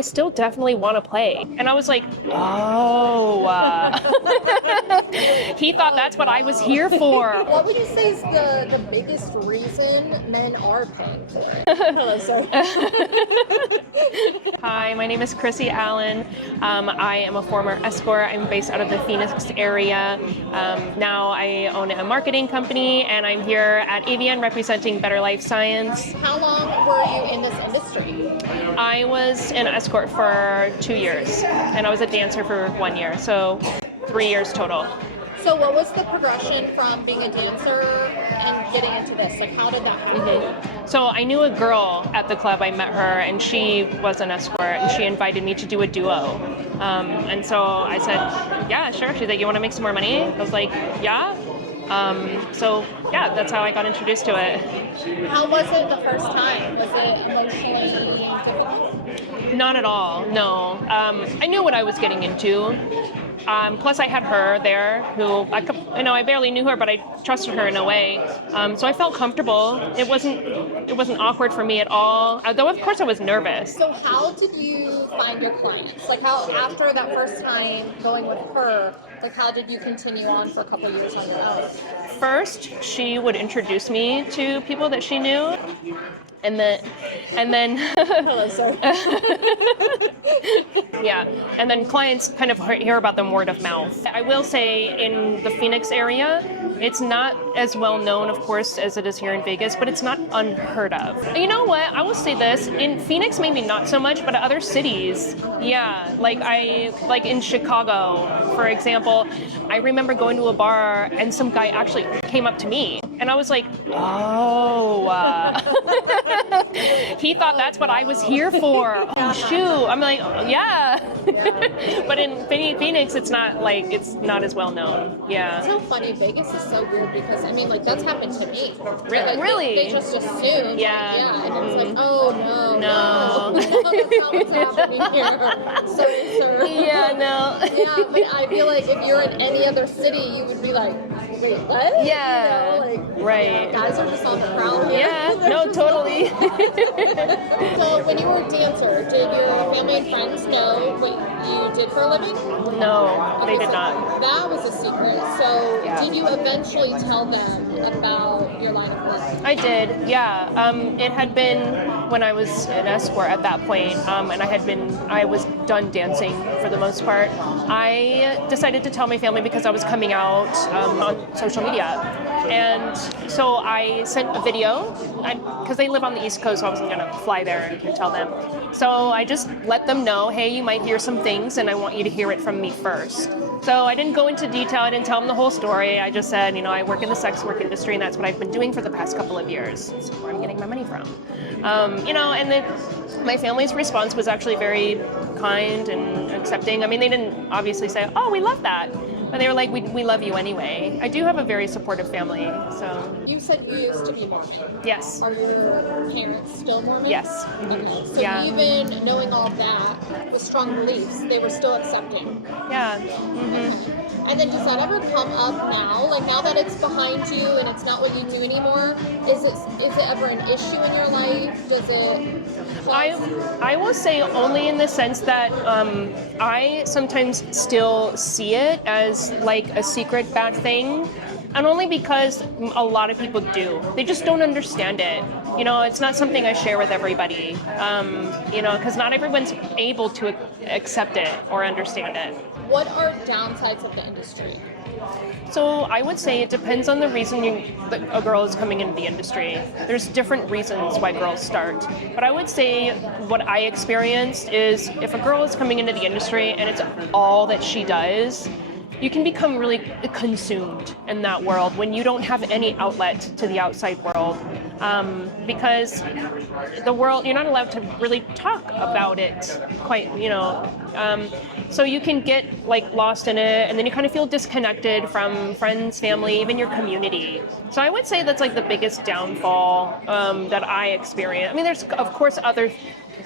I still definitely want to play. And I was like, oh, he thought that's what I was here for. What would you say is the biggest reason men are paying for it? Hello, sorry. Hi, my name is Cassie Allen. I am a former Escort. I'm based out of the Phoenix area. Now I own a marketing company, and I'm here at AVN representing Better Life Science. How long were you in this industry? I was an Escort for 2 years, and I was a dancer for 1 year, so 3 years total. So what was the progression from being a dancer and getting into this? Like, how did that happen? So I knew a girl at the club. I met her, and she was an Escort, and she invited me to do a duo. And so I said, yeah, sure. She's like, you want to make some more money? I was like, yeah. So yeah, that's how I got introduced to it. How was it the first time? Was it emotionally difficult? Not at all, no. I knew what I was getting into. Plus I had her there who, I barely knew her, but I trusted her in a way. So I felt comfortable. It wasn't awkward for me at all, though of course I was nervous. So how did you find your clients? Like, how, after that first time going with her, like, how did you continue on for a couple of years on your own? First, she would introduce me to people that she knew. And then Hello, sorry. yeah, and then clients kind of hear about them word of mouth. I will say in the Phoenix area, it's not as well known, of course, as it is here in Vegas, but it's not unheard of. You know what? I will say this, in Phoenix, maybe not so much, but other cities, yeah. Like in Chicago, for example, I remember going to a bar and some guy actually came up to me, and I was like, oh, he thought that's what I was here for. Oh, shoot. I'm like, yeah. But in Phoenix, it's not as well known. Yeah. It's so funny. Vegas is so weird because, I mean, like, that's happened to me. Really? Like, Really? They just assume. Yeah. Yeah. And it's like, oh, no. No. That's not what's happening here. So, sir. Yeah, no. Yeah, but I feel like if you're in any other city, you would be like, wait, what? Yeah. You know, like, right. guys are just on the prowl here. Yeah, no, totally. So when you were a dancer, did your family and friends know what you did for a living? No, they did not. That was a secret. So Yeah. did you eventually tell them about your line of work? I did, yeah. It had been when I was an Escort at that point, and I was done dancing for the most part. I decided to tell my family because I was coming out on social media. And so I sent a video, because they live on the East Coast, so I wasn't going to fly there and tell them. So I just let them know, hey, you might hear some things, and I want you to hear it from me first. So I didn't go into detail, I didn't tell them the whole story. I just said, I work in the sex work industry, and that's what I've been doing for the past couple of years. It's where I'm getting my money from. And my family's response was actually very kind and accepting. I mean, they didn't obviously say, oh, we love that. But they were like, we love you anyway. I do have a very supportive family, so. You said you used to be Mormon. Yes. Are your parents still Mormon? Yes. Okay. So Yeah. even knowing all that, with strong beliefs, they were still accepting. Yeah. Mm-hmm. And then does that ever come up now? Like, now that it's behind you and it's not what you do anymore, is it ever an issue in your life? Does it I will say only in the sense that I sometimes still see it as like a secret bad thing, and only because a lot of people do. They just don't understand it. It's not something I share with everybody, because not everyone's able to accept it or understand it. What are downsides of the industry? So I would say it depends on the reason a girl is coming into the industry. There's different reasons why girls start. But I would say what I experienced is if a girl is coming into the industry and it's all that she does, you can become really consumed in that world when you don't have any outlet to the outside world. Because the world, you're not allowed to really talk about it quite, so you can get lost in it, and then you kind of feel disconnected from friends, family, even your community. So I would say that's the biggest downfall that I experience. I mean, there's of course other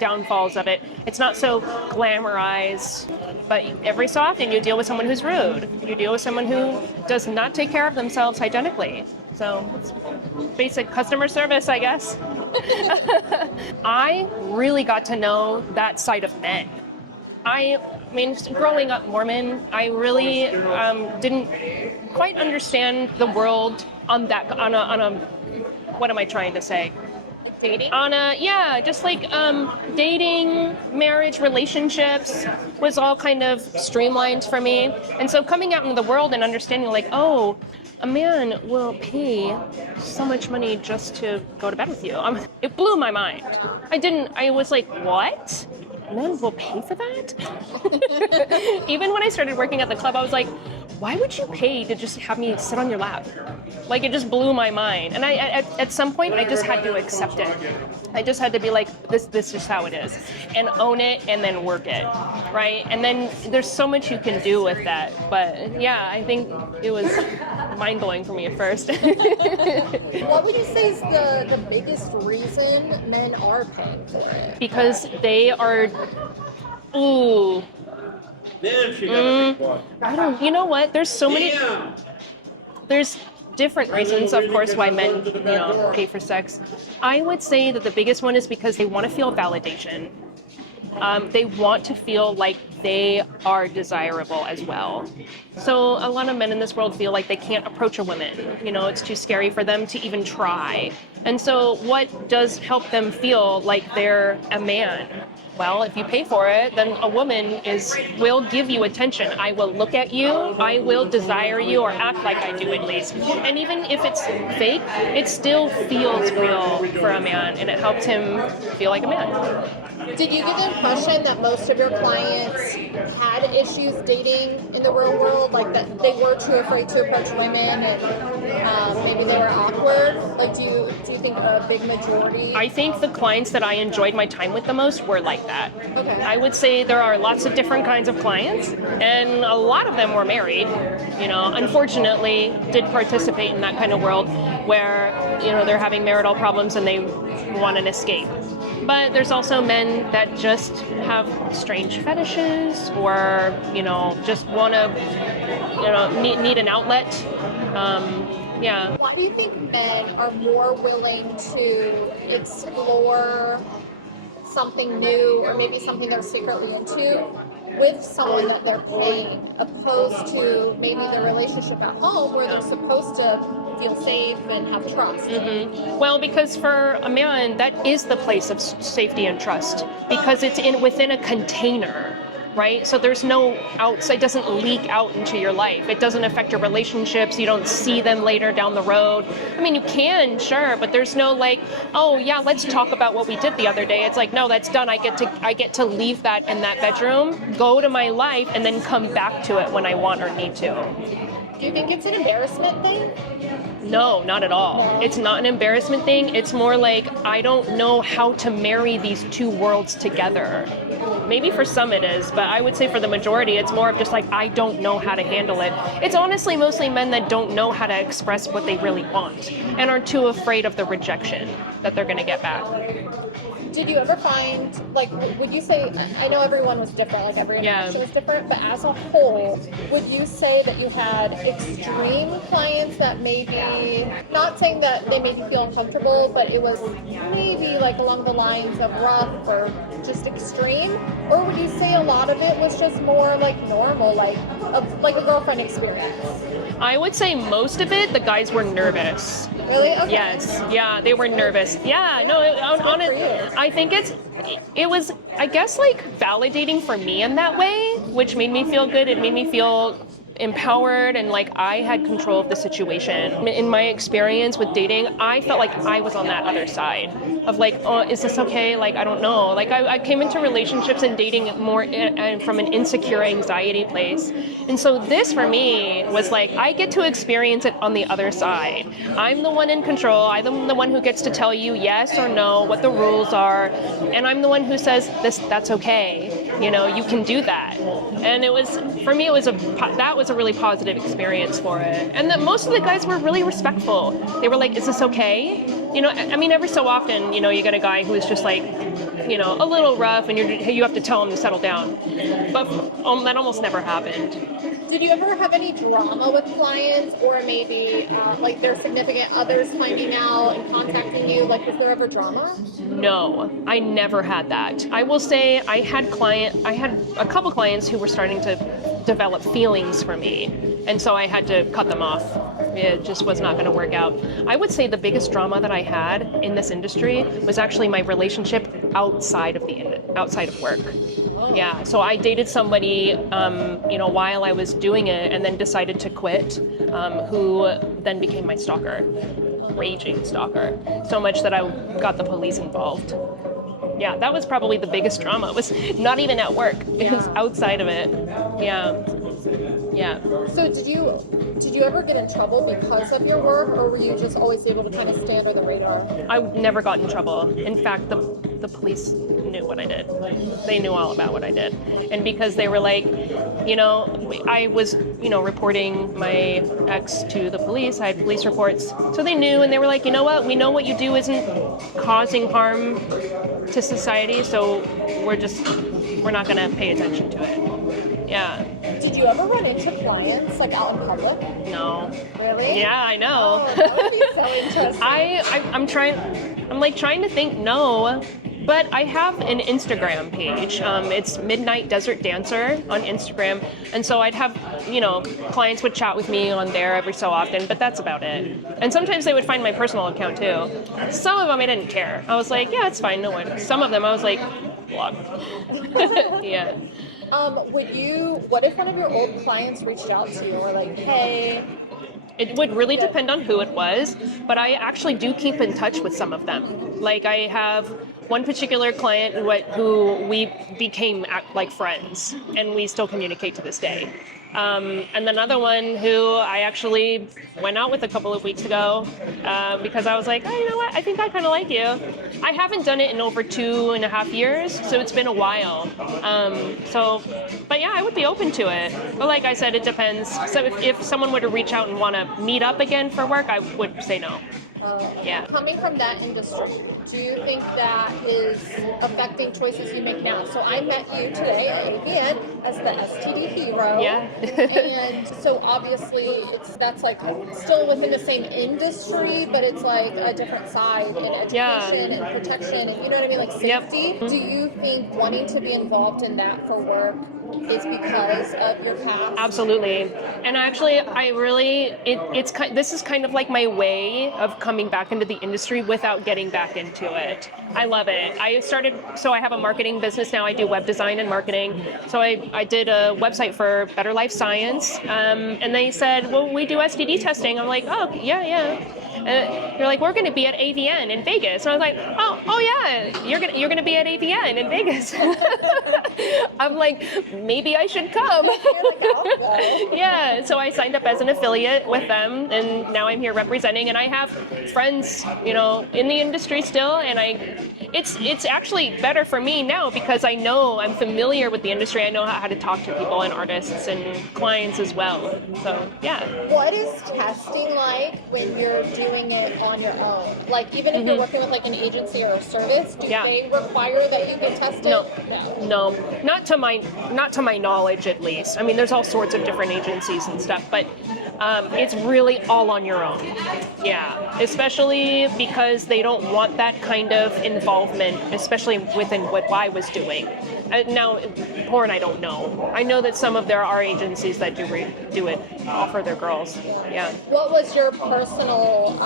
downfalls of it. It's not so glamorized, but every so often you deal with someone who's rude. You deal with someone who does not take care of themselves hygienically. So it's basic customer service, I guess. I really got to know that side of men. I mean, growing up Mormon, I really didn't quite understand the world on a what am I trying to say? Dating? Just like dating, marriage, relationships was all kind of streamlined for me. And so coming out into the world and understanding like, oh, a man will pay so much money just to go to bed with you. It blew my mind. I was like, what? Men will pay for that? Even when I started working at the club, I was like, why would you pay to just have me sit on your lap? Like, it just blew my mind. And at some point, I just had to accept it. I just had to be like, this is how it is. And own it and then work it, right? And then there's so much you can do with that. But yeah, I think it was mind-blowing for me at first. What would you say is the biggest reason men are paying for it? Because they are, I don't, you know what? There's so many, there's different reasons, of course, why men, pay for sex. I would say that the biggest one is because they want to feel validation. They want to feel like they are desirable as well. So a lot of men in this world feel like they can't approach a woman. It's too scary for them to even try. And so what does help them feel like they're a man? Well, if you pay for it, then a woman will give you attention. I will look at you, I will desire you, or act like I do at least. And even if it's fake, it still feels real for a man, and it helps him feel like a man. Did you get the impression that most of your clients had issues dating in the real world, like that they were too afraid to approach women and maybe they were awkward? Like, do you think a big majority? I think the clients that I enjoyed my time with the most were like that. Okay. I would say there are lots of different kinds of clients, and a lot of them were married. Unfortunately, did participate in that kind of world where they're having marital problems and they want an escape. But there's also men that just have strange fetishes or, just want to, need an outlet. Yeah. Why do you think men are more willing to explore something new or maybe something they're secretly into with someone that they're paying, opposed to maybe their relationship at home where they're supposed to feel safe and have trust? Mm-hmm. Well, because for a man, that is the place of safety and trust, because it's within a container, right? So there's no outside, it doesn't leak out into your life. It doesn't affect your relationships. You don't see them later down the road. I mean, you can, sure, but there's no like, oh yeah, let's talk about what we did the other day. It's like, no, that's done. I get to leave that in that bedroom, go to my life, and then come back to it when I want or need to. Do you think it's an embarrassment thing? No, not at all. No. It's not an embarrassment thing. It's more like, I don't know how to marry these two worlds together. Maybe for some it is, but I would say for the majority, it's more of just like, I don't know how to handle it. It's honestly mostly men that don't know how to express what they really want and are too afraid of the rejection that they're going to get back. Did you ever find, like, would you say, I know everyone was different, like every interaction was different, but as a whole, would you say that you had extreme clients that maybe, not saying that they made you feel uncomfortable, but it was maybe like along the lines of rough or just extreme? Or would you say a lot of it was just more like normal, like a girlfriend experience? I would say most of it, the guys were nervous. Really? Okay. Yes. Yeah, they were nervous. Yeah, no, on it, I think it was, I guess, like validating for me in that way, which made me feel good. It made me feel empowered and like I had control of the situation. In my experience with dating, I felt like I was on that other side of like, oh, is this okay? Like, I don't know. Like I came into relationships and dating more from an insecure anxiety place. And so this for me was like, I get to experience it on the other side. I'm the one in control. I'm the one who gets to tell you yes or no, what the rules are. And I'm the one who says, that's okay. You can do that. And it was, for me, that was a really positive experience for it. And that most of the guys were really respectful. They were like, is this okay? I mean, every so often, you get a guy who is just like, a little rough, and you have to tell them to settle down. But that almost never happened. Did you ever have any drama with clients, or maybe like their significant others finding out and contacting you? Like, was there ever drama? No, I never had that. I will say I had a couple clients who were starting to develop feelings for me, and so I had to cut them off. It just was not going to work out. I would say the biggest drama that I had in this industry was actually my relationship outside of work. Yeah, so I dated somebody, while I was doing it, and then decided to quit, who then became my stalker, raging stalker, so much that I got the police involved. Yeah, that was probably the biggest drama. It was not even at work. It was outside of it. Yeah. Yeah. So did you ever get in trouble because of your work, or were you just always able to kind of stay under the radar? I never got in trouble. In fact, the police knew what I did. They knew all about what I did. And because they were like, I was, reporting my ex to the police. I had police reports. So they knew, and they were like, you know what? We know what you do isn't causing harm to society, so we're not going to pay attention to it. Yeah. Did you ever run into clients like out in public? No. Really? Yeah, I know. Oh, that would be so interesting. I'm trying to think. No, but I have an Instagram page. It's Midnight Desert Dancer on Instagram, and so I'd have clients would chat with me on there every so often, but that's about it. And sometimes they would find my personal account too. Some of them I didn't care. I was like, yeah, it's fine, no one. Some of them I was like, block. Yeah. What if one of your old clients reached out to you or like, hey? It would really depend on who it was, but I actually do keep in touch with some of them. Like I have one particular client who we became like friends, and we still communicate to this day. And another one who I actually went out with a couple of weeks ago because I was like, oh, you know what? I think I kind of like you. I haven't done it in over 2.5 years, so it's been a while. But yeah, I would be open to it. But like I said, it depends. So if someone were to reach out and want to meet up again for work, I would say no. Yeah. Coming from that industry, do you think that is affecting choices you make now? So I met you today at AVN as the STD hero. Yeah. And so obviously that's like still within the same industry, but it's like a different side in education and protection and you know what I mean, like safety. Yep. Do you think wanting to be involved in that for work is because of your past? Absolutely. And actually, this is kind of like my way of coming back into the industry without getting back into it. I love it. So I have a marketing business now. I do web design and marketing. So I did a website for Better Life Science, and they said, well, we do STD testing. I'm like, oh, yeah. They're like, we're going to be at AVN in Vegas. And I was like, oh yeah, you're going to be at AVN in Vegas. I'm like, maybe I should come. Yeah, so I signed up as an affiliate with them, and now I'm here representing. And I have friends, in the industry still, and it's actually better for me now because I know I'm familiar with the industry. I know how to talk to people and artists and clients as well. So yeah. What is testing like when you're doing it on your own? Like even if you're working with like an agency or a service, do they require that you get tested? No, not to my knowledge at least. I mean, there's all sorts of different agencies and stuff, but it's really all on your own. Yeah, especially because they don't want that kind of involvement, especially within what I was doing. Now, porn, I don't know. I know that there are agencies that do it, offer their girls. Yeah. What was your personal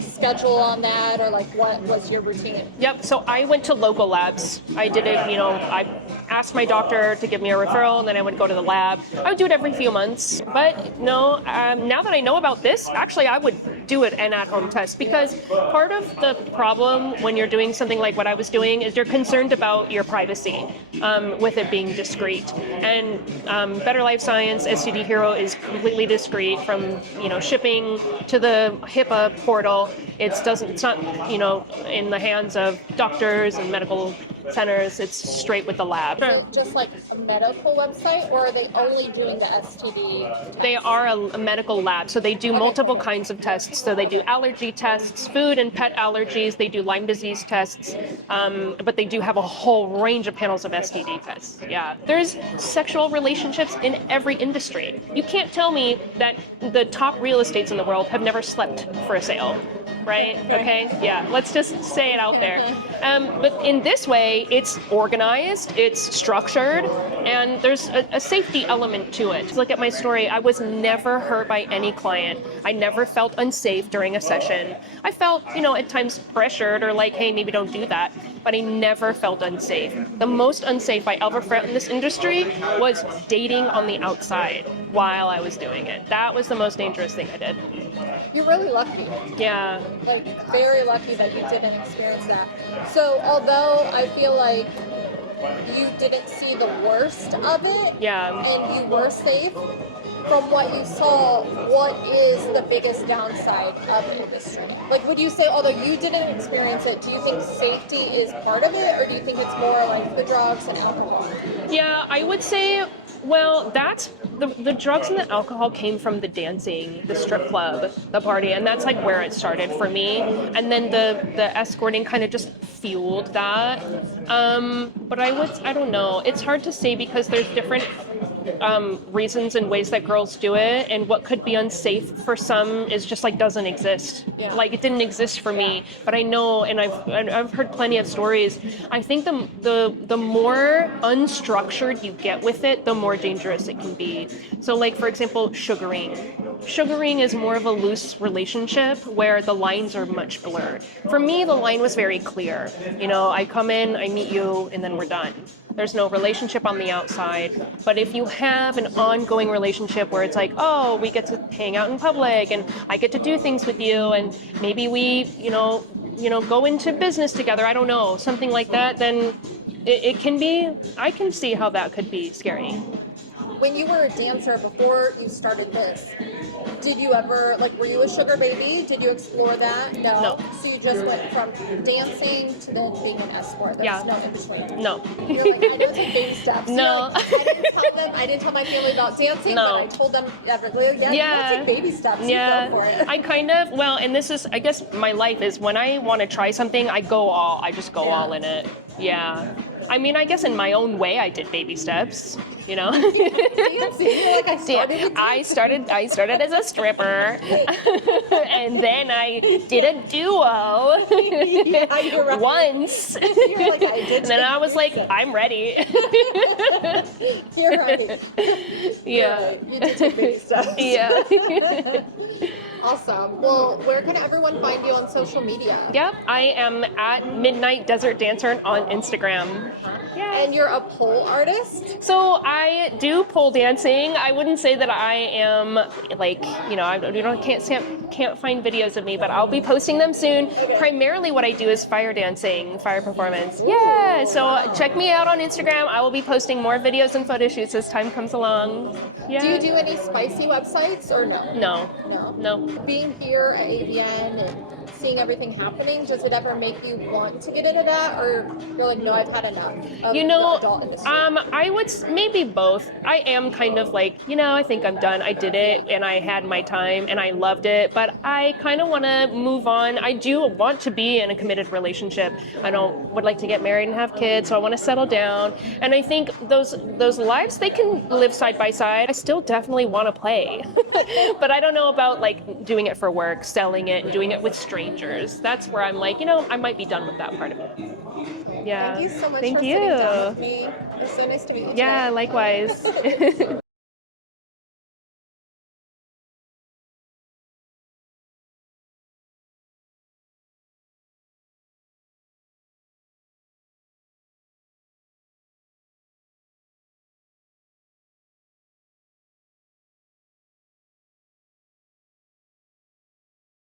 schedule on that, or like what was your routine? Yep. So I went to local labs. I did it. I asked my doctor to give me a referral, and then I would go to the lab. I would do it every few months. But no, now that I know about this, actually, I would do it an at-home test because part of the problem when you're doing something like what I was doing is you're concerned about your privacy. With it being discreet. And Better Life Science, STD Hero is completely discreet from, shipping to the HIPAA portal. It's not, in the hands of doctors and medical centers. It's straight with the lab. Is it just like a medical website, or are they only doing the STD test? They are a medical lab, so they do multiple kinds of tests. So they do allergy tests, food and pet allergies. They do Lyme disease tests, but they do have a whole range of panels of STD tests. Yeah, there's sexual relationships in every industry. You can't tell me that the top real estates in the world have never slept for a sale, right? Okay, yeah, let's just say it out there. But in this way, it's organized, it's structured, and there's a safety element to it. Look at my story. I was never hurt by any client. I never felt unsafe during a session. I felt, at times pressured or like, hey, maybe don't do that. But I never felt unsafe. The most unsafe I ever felt in this industry was dating on the outside while I was doing it. That was the most dangerous thing I did. You're really lucky. Yeah. Like, very lucky that you didn't experience that. So, although I feel like you didn't see the worst of it, and you were safe, from what you saw, what is the biggest downside of the industry? Like, would you say, although you didn't experience it, do you think safety is part of it, or do you think it's more like the drugs and alcohol? Yeah, I would say, well, that's the drugs and the alcohol came from the dancing, the strip club, the party, and that's like where it started for me. And then the escorting kind of just fueled that. But I don't know. It's hard to say because there's different reasons and ways that girls do it, and what could be unsafe for some is just like doesn't exist. Yeah. Like it didn't exist for me, but I know, and I've heard plenty of stories. I think the more unstructured you get with it, the more dangerous it can be. So like, for example, sugaring. Sugaring is more of a loose relationship where the lines are much blurred. For me, the line was very clear. I come in, I meet you, and then we're done. There's no relationship on the outside. But if you have an ongoing relationship where it's like, oh, we get to hang out in public and I get to do things with you and maybe we, go into business together, I don't know, something like that, then it can be, I can see how that could be scary. When you were a dancer before you started this, did you ever, were you a sugar baby? Did you explore that? No. So you just went from dancing to then being an escort. There's no in between. No. You're like, I don't take baby steps. No. I didn't tell my family about dancing, but I told them, you don't take baby steps. Yeah. You go for it. I kind of, and this is, I guess my life is when I want to try something, I just go all in it. Yeah. I mean, I guess in my own way, I did baby steps, I started as a stripper, and then I did a duo once, and then I was like, I'm ready. You're ready. Yeah. You did take baby steps. Yeah. Awesome. Well, where can everyone find you on social media? Yep, I am at Midnight Desert Dancer on Instagram. Yeah. And you're a pole artist? So I do pole dancing. I wouldn't say that I am can't find videos of me, but I'll be posting them soon. Okay. Primarily what I do is fire dancing, fire performance. Ooh. Yeah, so check me out on Instagram. I will be posting more videos and photo shoots as time comes along. Yeah. Do you do any spicy websites or no? No. Being here at AVN and seeing everything happening, does it ever make you want to get into that, or you're like, no, I've had enough of the adult industry? I would maybe both. I am kind of like, I think I'm done. I did it and I had my time and I loved it, but I kind of want to move on. I do want to be in a committed relationship. Would like to get married and have kids, so I want to settle down. And I think those lives, they can live side by side. I still definitely want to play, but I don't know about doing it for work, selling it, doing it with strangers. That's where I'm like, I might be done with that part of it. Yeah. Thank you so much Thank for you. sitting down with me. It's so nice to meet you. Yeah, today. likewise.